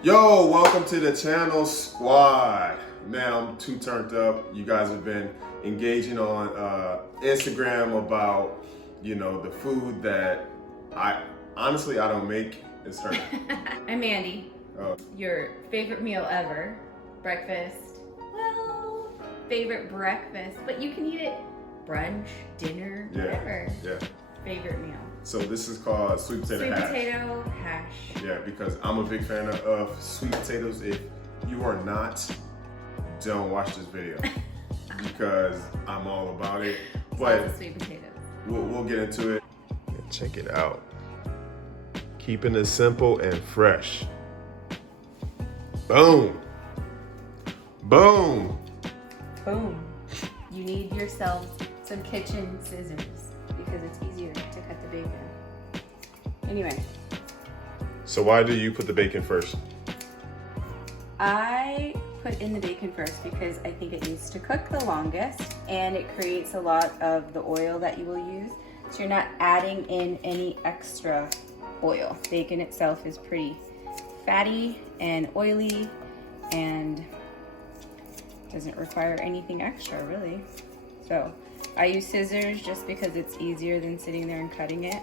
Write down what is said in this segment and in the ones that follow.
Yo, welcome to the channel, squad. Man, I'm too turned up. You guys have been engaging on Instagram about, the food that I don't make. It's her. I'm Mandy. Oh. Your favorite meal ever, breakfast. Well, favorite breakfast, but you can eat it brunch, dinner, whatever. Yeah. Favorite meal. So this is called sweet potato hash. Sweet potato hash. Yeah, because I'm a big fan of sweet potatoes. If you are not, don't watch this video because I'm all about it. But sweet potatoes. We'll get into it. And check it out. Keeping it simple and fresh. Boom. Boom. Boom. You need yourselves some kitchen scissors because it's easier to cut the bacon. Anyway. So why do you put the bacon first? I put in the bacon first because I think it needs to cook the longest and it creates a lot of the oil that you will use. So you're not adding in any extra oil. Bacon itself is pretty fatty and oily and doesn't require anything extra really. So I use scissors just because it's easier than sitting there and cutting it,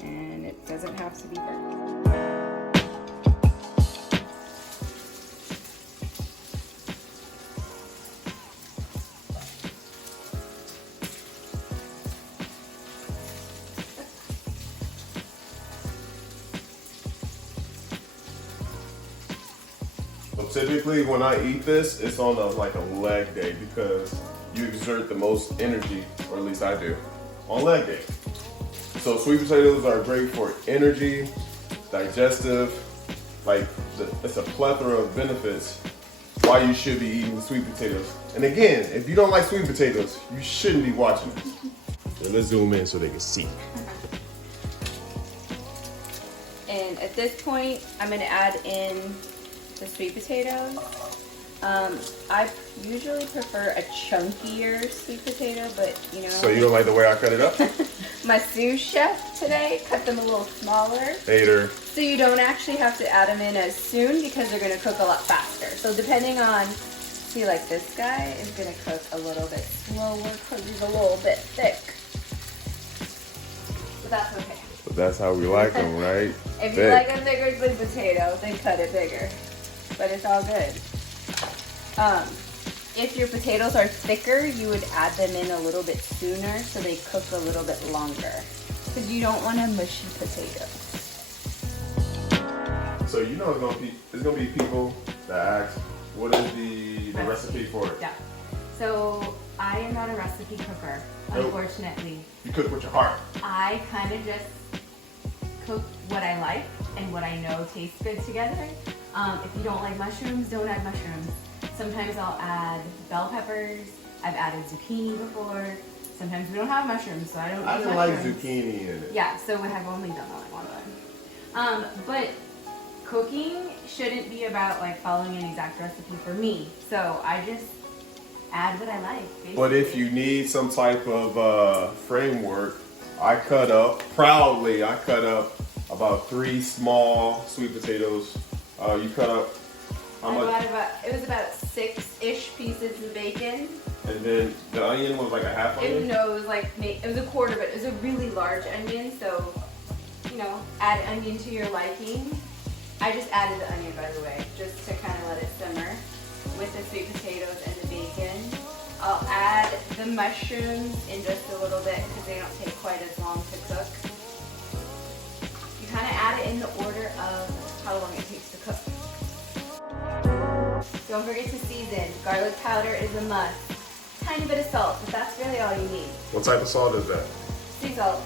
and it doesn't have to be perfect. So typically when I eat this, it's on a leg day because you exert the most energy, or at least I do, on leg day. So sweet potatoes are great for energy, digestive, it's a plethora of benefits why you should be eating sweet potatoes. And again, if you don't like sweet potatoes, you shouldn't be watching this. So let's zoom in so they can see. And at this point, I'm gonna add in the sweet potatoes. I usually prefer a chunkier sweet potato, but So you don't like the way I cut it up? My sous chef today cut them a little smaller. Hater. So you don't actually have to add them in as soon because they're gonna cook a lot faster. So depending on, see like this guy is gonna cook a little bit slower because he's a little bit thick. But that's okay. But that's how we like them, right? If you like a bigger sweet potato, then cut it bigger. But it's all good. If your potatoes are thicker, you would add them in a little bit sooner so they cook a little bit longer. Because you don't want a mushy potato. So there's gonna be people that ask, what is the recipe for it? Yeah. So I am not a recipe cooker, unfortunately. You cook with your heart. I kind of just cook what I like and what I know tastes good together. If you don't like mushrooms, don't add mushrooms. Sometimes I'll add bell peppers. I've added zucchini before. Sometimes we don't have mushrooms, so I don't I eat don't mushrooms. like zucchini in it. Yeah, so we have only done that one time. But cooking shouldn't be about following an exact recipe for me. So I just add what I like, basically. But if you need some type of framework, I cut up about 3 small sweet potatoes. You cut up how much? It was about 6-ish pieces of bacon. And then the onion was like a half onion? No, it was a quarter, but it was a really large onion, so, add onion to your liking. I just added the onion, by the way, just to kind of let it simmer with the sweet potatoes and the bacon. I'll add the mushrooms in just a little bit because they don't take quite as long to cook. You kind of add it in the order of how long it takes to cook. Don't forget to season. Garlic powder is a must. Tiny bit of salt, but that's really all you need. What type of salt is that? Sea salt.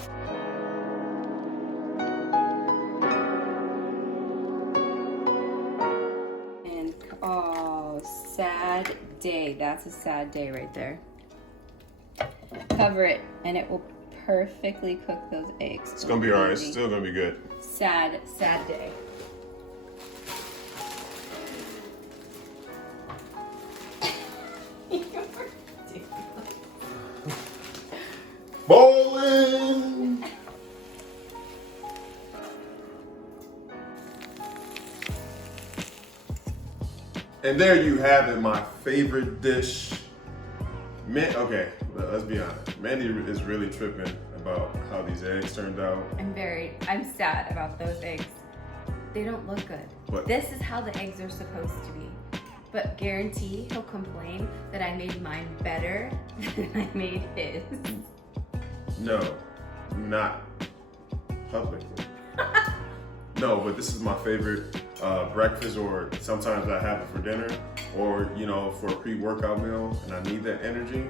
And oh, sad day. That's a sad day right there. Cover it, and it will perfectly cook those eggs. It's gonna be alright. It's still gonna be good. Sad, sad day. Bowling! And there you have it, my favorite dish. Okay, let's be honest. Mandy is really tripping about how these eggs turned out. I'm sad about those eggs. They don't look good. What? This is how the eggs are supposed to be. But guarantee he'll complain that I made mine better than I made his. No, not publicly. No, but this is my favorite breakfast, or sometimes I have it for dinner, or for a pre-workout meal and I need that energy.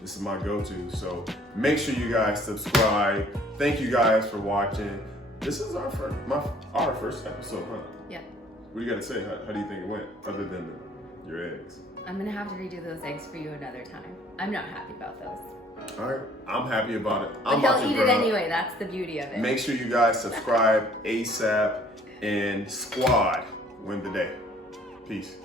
This is my go-to. So make sure you guys subscribe. Thank you guys for watching. This is our first episode, huh? Yeah. What do you got to say? How do you think it went, other than your eggs? I'm gonna have to redo those eggs for you another time. I'm not happy about those. All right, I'm happy about it. But he'll eat it anyway. That's the beauty of it. Make sure you guys subscribe ASAP, and squad win the day. Peace.